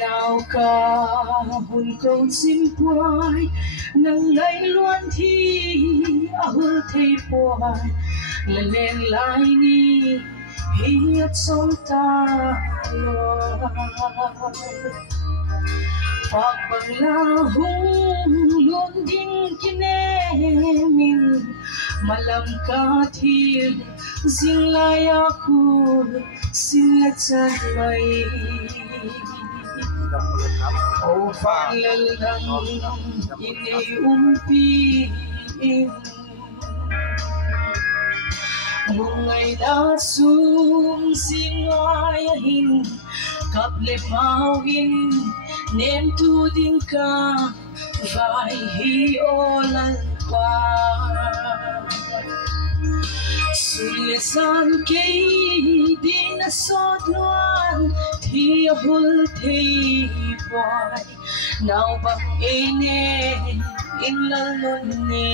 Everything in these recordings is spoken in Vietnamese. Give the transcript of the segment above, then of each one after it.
nào cả hồn câu chim quay nâng lấy luôn thi áo thấy quay là lên lại đi hiết sống ta loài hoặc bằng là hung luôn đinh kine mình mà làm cả thiên riêng lại aku xin là chân mày ô phan lần ini umpi một ngày đã xuống xin ngoài hình cặp lệ màu in nem tu din ka vai hi o lan pa sulle san ke din sot loan thi hul thei boy now ba ene in la ne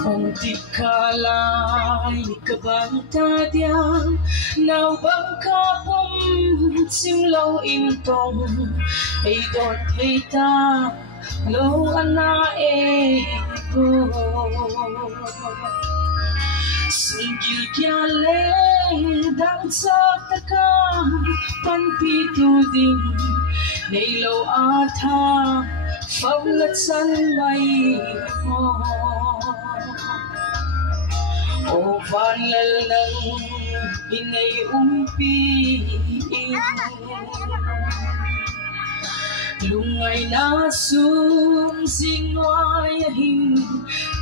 Bang tikalay kabanta diang Now bang kapom simlaw intong Ay dot hey ta lo ana po Singgil kyale dang sa taka Panpito din Nailaw ata Fawlat san may mo O vanal ng inay umpiin Lungay na sumsingwayahin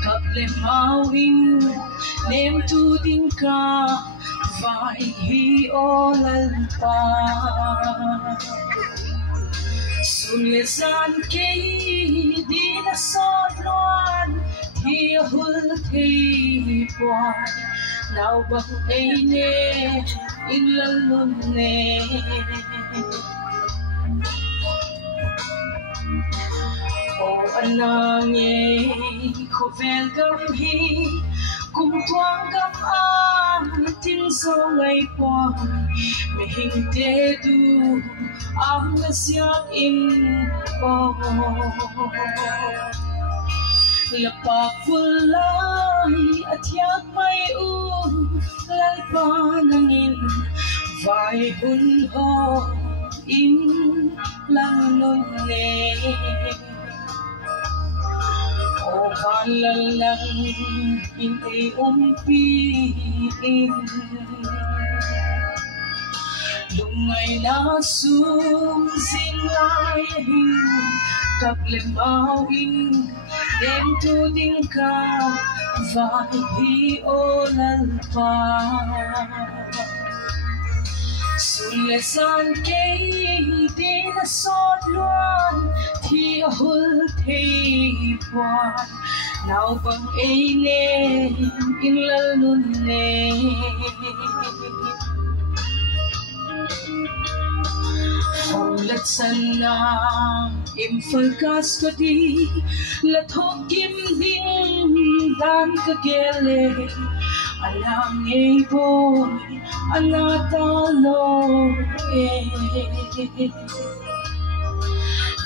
Kaplemawin Nem tuding ka Vai hiolal pa Sulesan kay di nasodluan Hihul kay buwan Now bang ene ilalun ne O anangye ko velgam hi Kung tuang gam atin so ngay po Mehing tedu ang nasyang impo Lapak fulay at yak may lalpanangin Vai hunho in langon ne O valalang hindi umpiin Lumay na sumsingayahin Kaplemawin Dem tuding ka Vai hiolal pa Sulesan kay di nasodluan Hihul tay buwan Now bang ene inlalun ne Fawlat sana imfal kaskadi Lathok gimding dan kagele Alang ay boy anatalo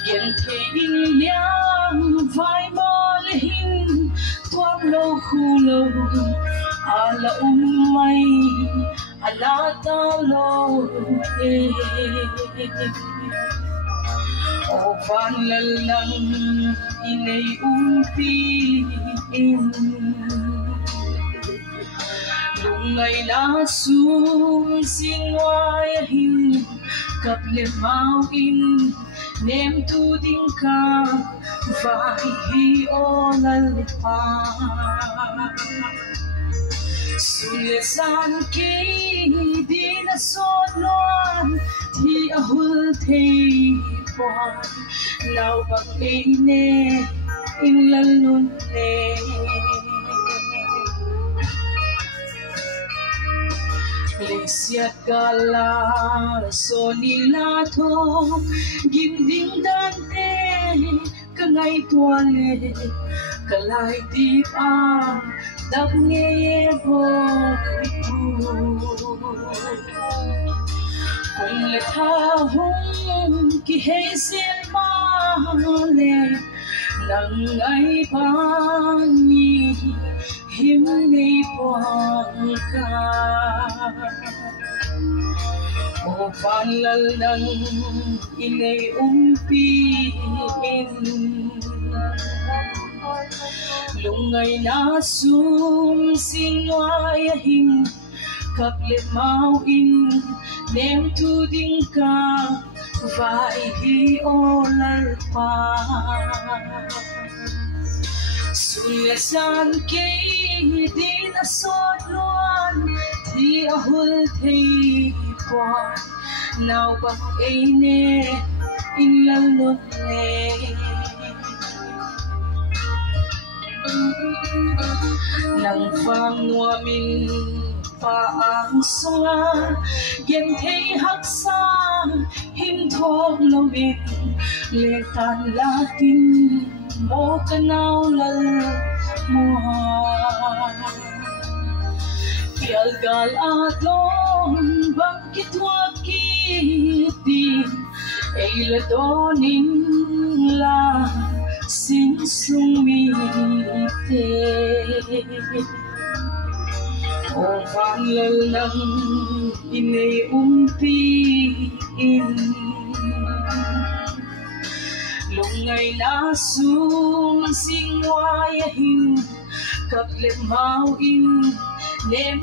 Gentein niyang vai malehin Tuwag lo hulo ala umay alatalo O panlalang inay umpiin Lungay na sumsingwayahin Kaplemawin Nem tuding ka Vai hiolal pa Sulesan kay di nasodluan Ti ahul tay buwan Now bang ene inlalun ne Lesyat kala so nilato Ginding dante kangay tuwale Kalay di pa dagngeye bo cùng là tha hung kỳ hay xiên ma lệ nắng ấy ban nhì hiếm nghi quang ca ô phan lal nang inay umpiin lungay na sum sinwayahin kaple mau in nem tu ding ka vai hi olal pa suya san ke din asot luan thi ahul thei qua nào bak ene in lal lo le nang phang nua min pa ang songa gen thei hak sa him thok lo in le tan la tin mo kanau lal mo pial gal adon bakit wakitin ay ladonin la sinsumite o panglal ng inay umpiin lungay na sumasingwayahin kaple mauin nem